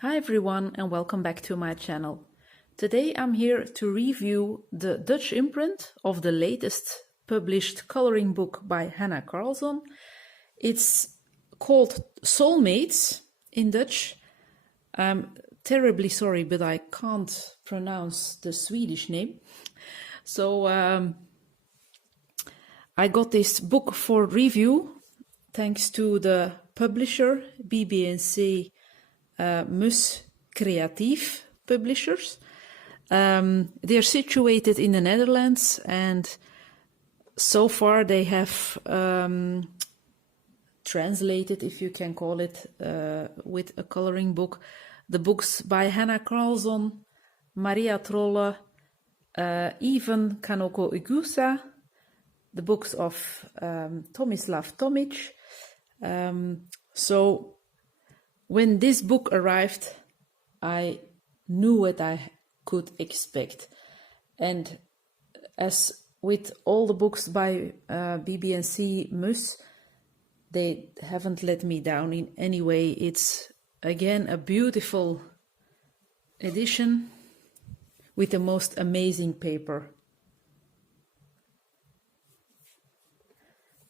Hi everyone and welcome back to my channel. Today I'm here to review the Dutch imprint of the latest published coloring book by Hanna Karlzon. It's called Soulmates in Dutch. I'm terribly sorry, but I can't pronounce the Swedish name. So I got this book for review thanks to the publisher BBNC creatief Publishers. They're situated in the Netherlands, and so far they have translated, if you can call it, with a coloring book, the books by Hanna Karlzon, Maria Trolle, Ivan Kanoko Igusa, the books of Tomislav Tomic. So when this book arrived, I knew what I could expect. And as with all the books by BBNC Mus, they haven't let me down in any way. It's again a beautiful edition with the most amazing paper.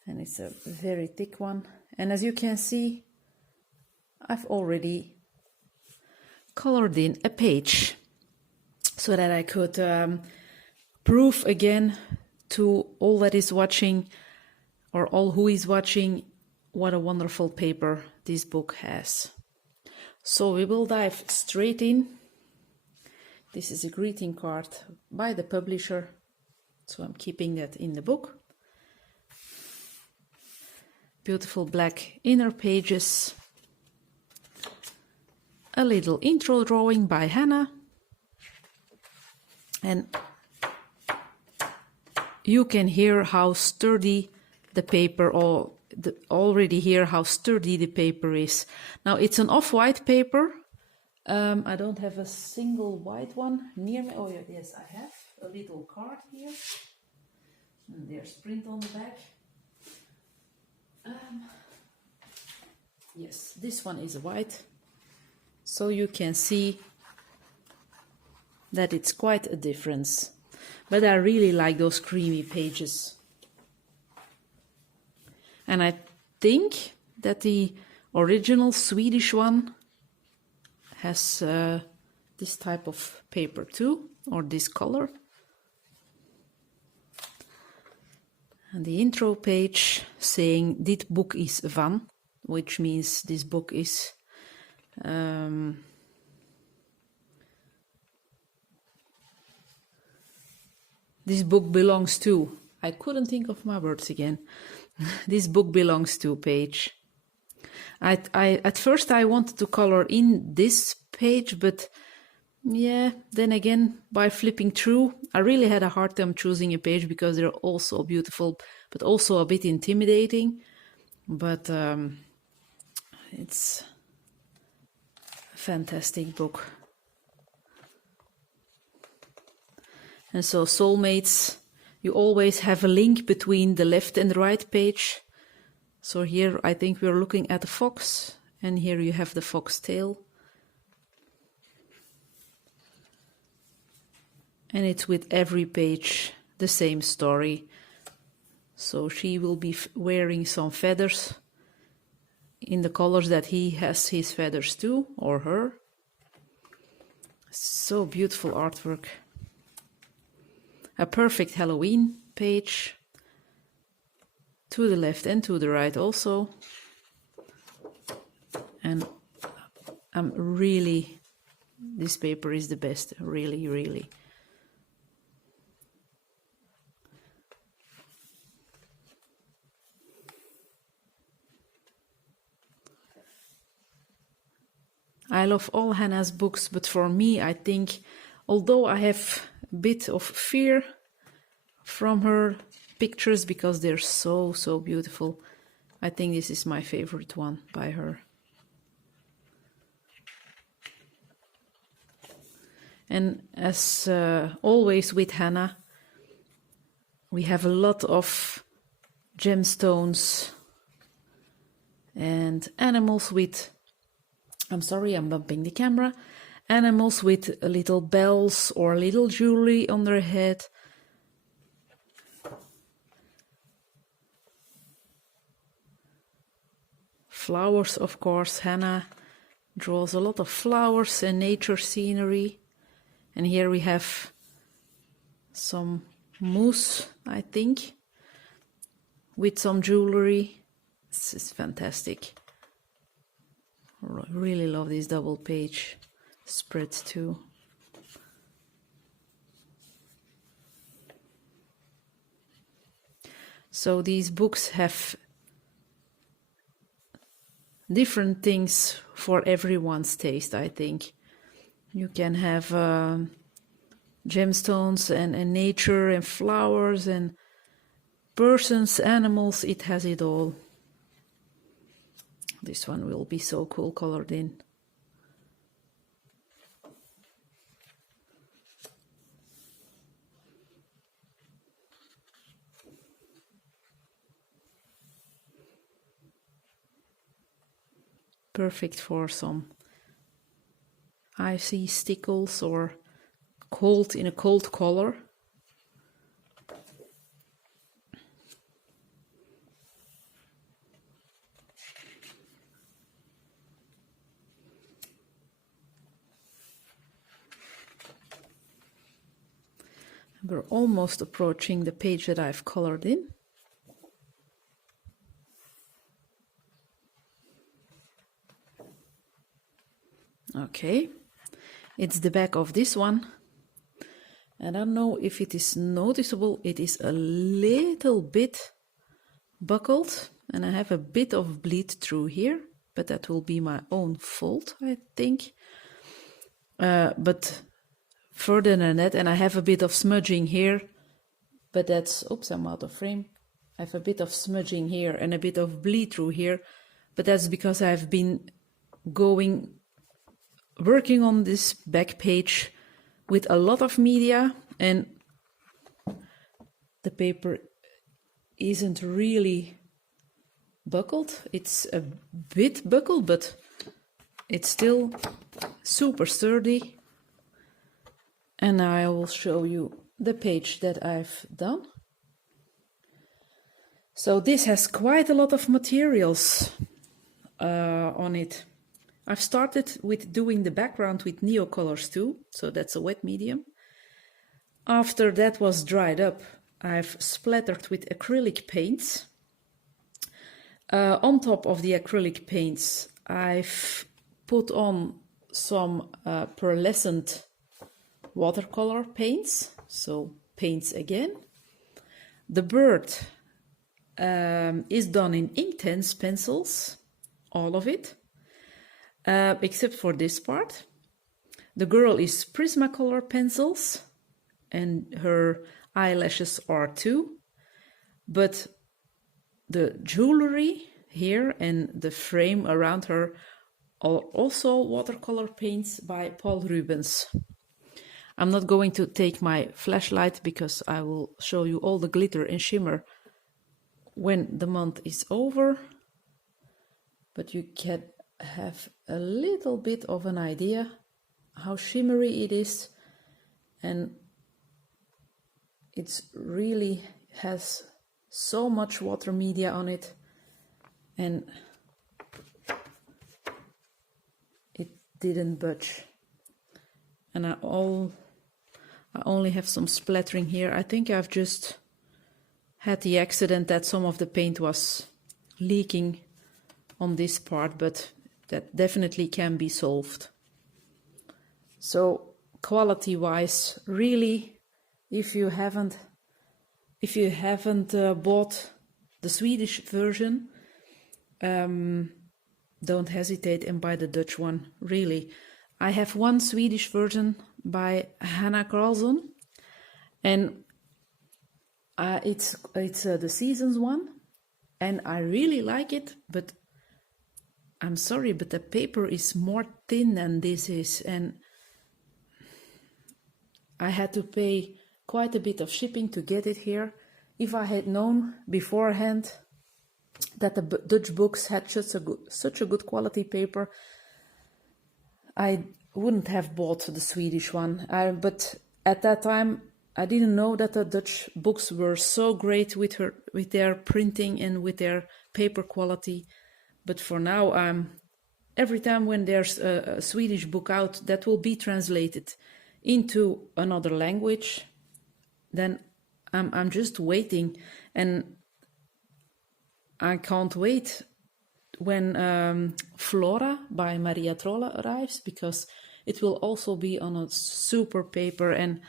And it's a very thick one. And as you can see, I've already colored in a page so that I could prove again to all that is watching, or all who is watching, what a wonderful paper this book has. So we will dive straight in. This is a greeting card by the publisher, so I'm keeping that in the book. Beautiful black inner pages. A little intro drawing by Hanna, and you can hear how sturdy the paper, or already hear how sturdy the paper is. Now it's an off-white paper. I don't have a single white one near me. Oh yes, I have a little card here, and there's print on the back. Yes, this one is white. So you can see that it's quite a difference. But I really like those creamy pages. And I think that the original Swedish one has this type of paper too, or this color. And the intro page saying "Dit boek is van," which means this book is this book belongs to. I couldn't think of my words again. This book belongs to page. At first I wanted to color in this page, but yeah, then again, by flipping through, I really had a hard time choosing a page because they're all so beautiful, but also a bit intimidating. But it's a fantastic book. And so Soulmates, you always have a link between the left and the right page. So here I think we're looking at a fox, and here you have the fox tail. And it's with every page the same story. So she will be wearing some feathers in the colors that he has his feathers too, or her. So beautiful artwork. A perfect Halloween page. To the left and to the right also. And I'm really, this paper is the best, really, really. I love all Hanna's books, but for me, I think, although I have a bit of fear from her pictures because they're so, so beautiful, I think this is my favorite one by her. And as always with Hanna, we have a lot of gemstones and animals with I'm sorry, I'm bumping the camera. Animals with little bells or little jewelry on their head. Flowers, of course. Hanna draws a lot of flowers and nature scenery. And here we have some moose, I think, with some jewelry. This is fantastic. I really love this double page spread too. So these books have different things for everyone's taste, I think. You can have gemstones and nature and flowers and persons, animals, it has it all. This one will be so cool colored in. Perfect for some icy stickles or cold in a cold color. We're almost approaching the page that I've colored in. Okay, it's the back of this one. And I don't know if it is noticeable, it is a little bit buckled and I have a bit of bleed through here, but that will be my own fault, I think. But further than that, and I have a bit of smudging here, but that's, oops, I'm out of frame. I have a bit of smudging here and a bit of bleed through here, but that's because I've been working on this back page with a lot of media, and the paper isn't really buckled. It's a bit buckled, but it's still super sturdy. And I will show you the page that I've done. So this has quite a lot of materials on it. I've started with doing the background with Neocolors too, so that's a wet medium. After that was dried up, I've splattered with acrylic paints. On top of the acrylic paints, I've put on some pearlescent watercolor paints, so paints again. The bird is done in Inktense pencils, all of it. Except for this part. The girl is Prismacolor pencils and her eyelashes are too. But the jewelry here and the frame around her are also watercolor paints by Paul Rubens. I'm not going to take my flashlight because I will show you all the glitter and shimmer when the month is over. But you can have a little bit of an idea how shimmery it is, and it's really has so much water media on it, and it didn't budge. And I only have some splattering here. I think I've just had the accident that some of the paint was leaking on this part, but that definitely can be solved. So quality-wise, really, if you haven't bought the Swedish version, don't hesitate and buy the Dutch one. Really, I have one Swedish version by Hanna Karlzon, and it's the Seasons one, and I really like it, but I'm sorry, but the paper is more thin than this is, and I had to pay quite a bit of shipping to get it here. If I had known beforehand that the Dutch books had such a good quality paper, I wouldn't have bought the Swedish one. But at that time, I didn't know that the Dutch books were so great with their printing and with their paper quality. But for now, every time when there's a Swedish book out that will be translated into another language, then I'm just waiting, and I can't wait when Flora by Maria Trolle arrives, because it will also be on a super paper. And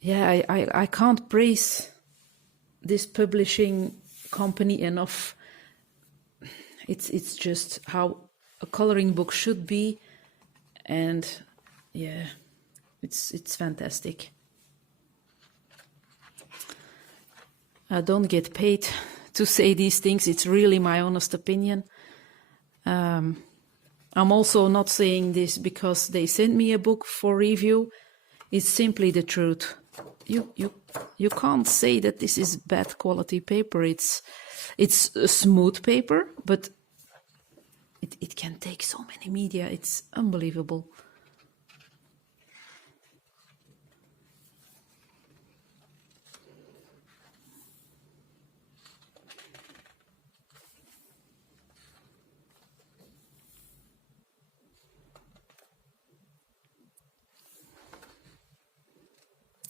yeah, I can't praise this publishing company enough. It's just how a coloring book should be, and yeah, it's fantastic. I don't get paid to say these things. It's really my honest opinion. I'm also not saying this because they sent me a book for review. It's simply the truth. You can't say that this is bad quality paper. It's a smooth paper, but it can take so many media. It's unbelievable.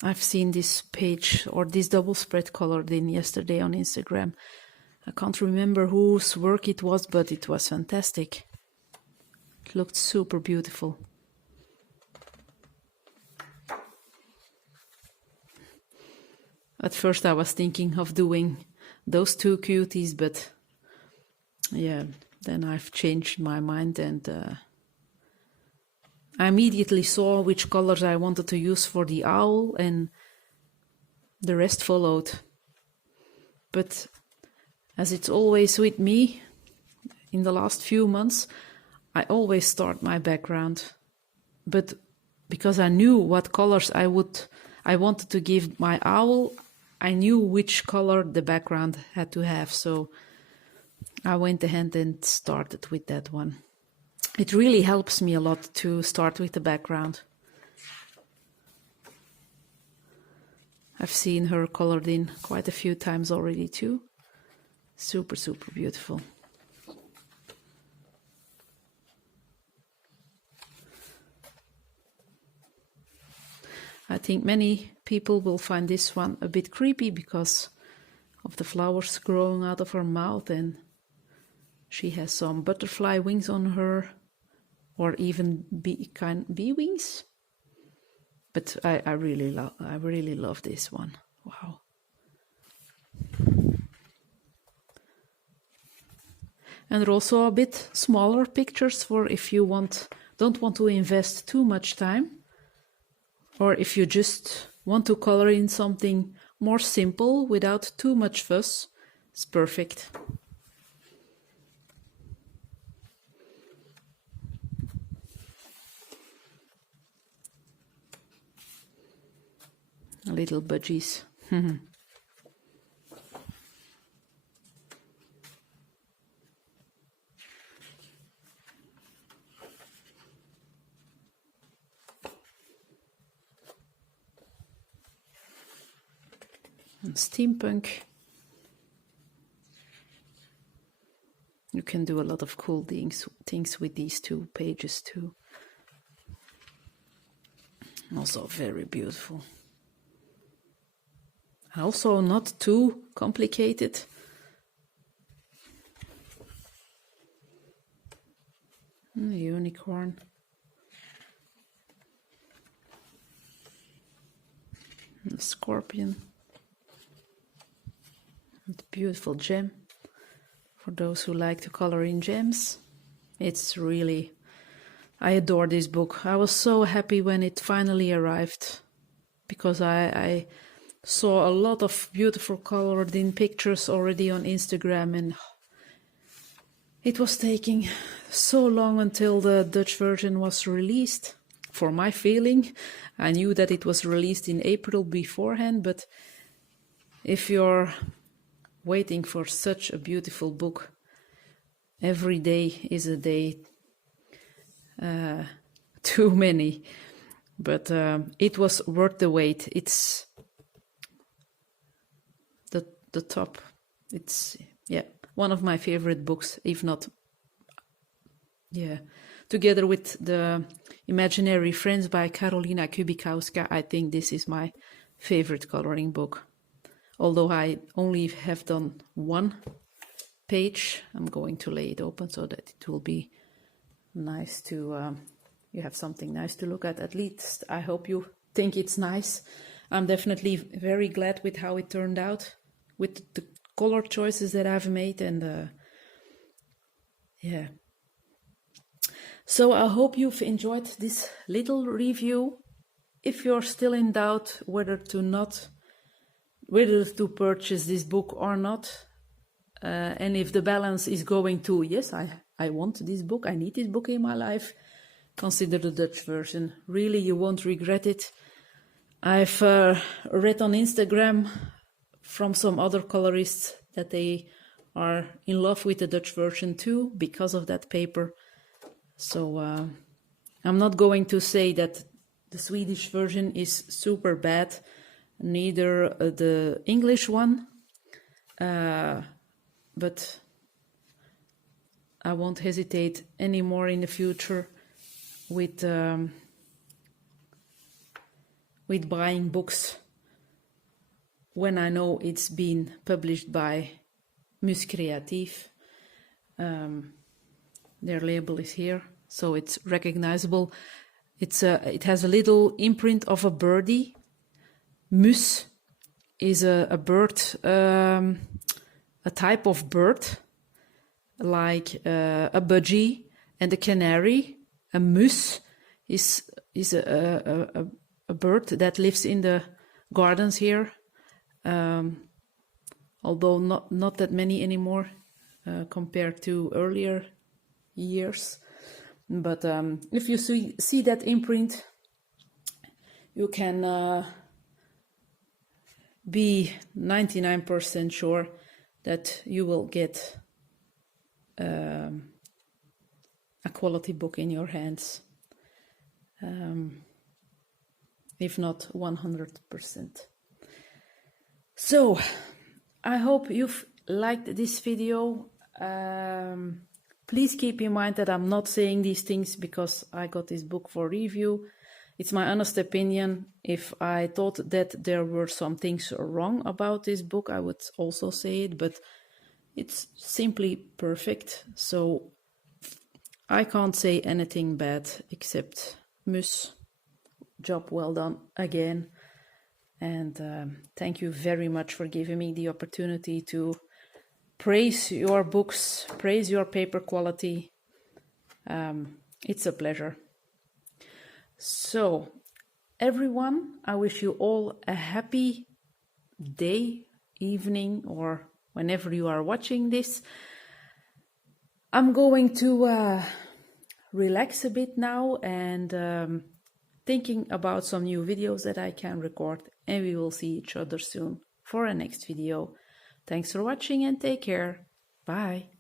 I've seen this page or this double spread colored in yesterday on Instagram. I can't remember whose work it was, but it was fantastic. It looked super beautiful. At first I was thinking of doing those two cuties, but yeah, then I've changed my mind, and I immediately saw which colors I wanted to use for the owl, and the rest followed. But as it's always with me, in the last few months, I always start my background. But because I knew what colors I wanted to give my owl, I knew which color the background had to have. So I went ahead and started with that one. It really helps me a lot to start with the background. I've seen her colored in quite a few times already too. Super, super beautiful. I think many people will find this one a bit creepy because of the flowers growing out of her mouth, and she has some butterfly wings on her, or even bee wings. But I really love this one. Wow. And there are also a bit smaller pictures for if you don't want to invest too much time, or if you just want to color in something more simple without too much fuss. It's perfect. Little budgies. And Steampunk. You can do a lot of cool things with these two pages too. Also very beautiful. Also not too complicated. Unicorn. A scorpion. And beautiful gem. For those who like to color in gems. It's really... I adore this book. I was so happy when it finally arrived, because I saw a lot of beautiful colored in pictures already on Instagram, and it was taking so long until the Dutch version was released. For my feeling, I knew that it was released in April beforehand, but if you're waiting for such a beautiful book, every day is a day too many, but it was worth the wait. It's the top. It's, yeah, one of my favorite books, if not, yeah, together with the Imaginary Friends by Karolina Kubikowska. I think this is my favorite coloring book. Although I only have done one page, I'm going to lay it open so that it will be nice to, you have something nice to look at least. I hope you think it's nice. I'm definitely very glad with how it turned out, with the color choices that I've made, and yeah. So I hope you've enjoyed this little review. If you're still in doubt whether to purchase this book or not, and if the balance is going to, yes, I want this book, I need this book in my life, consider the Dutch version. Really, you won't regret it. I've read on Instagram from some other colorists that they are in love with the Dutch version too, because of that paper. So I'm not going to say that the Swedish version is super bad, neither the English one, but I won't hesitate anymore in the future with buying books when I know it's been published by creatief. Their label is here, so it's recognizable. It has a little imprint of a birdie. Mus is a bird, a type of bird, like a budgie and a canary. A mus is a bird that lives in the gardens here, although not that many anymore compared to earlier years. But if you see that imprint, you can be 99% sure that you will get a quality book in your hands, if not 100%. So I hope you've liked this video. Please keep in mind that I'm not saying these things because I got this book for review. It's my honest opinion. If I thought that there were some things wrong about this book, I would also say it, but it's simply perfect. So I can't say anything bad except Mus. Job well done again. And thank you very much for giving me the opportunity to praise your books, praise your paper quality. It's a pleasure. So, everyone, I wish you all a happy day, evening, or whenever you are watching this. I'm going to relax a bit now and thinking about some new videos that I can record, and we will see each other soon for a next video. Thanks for watching and take care. Bye.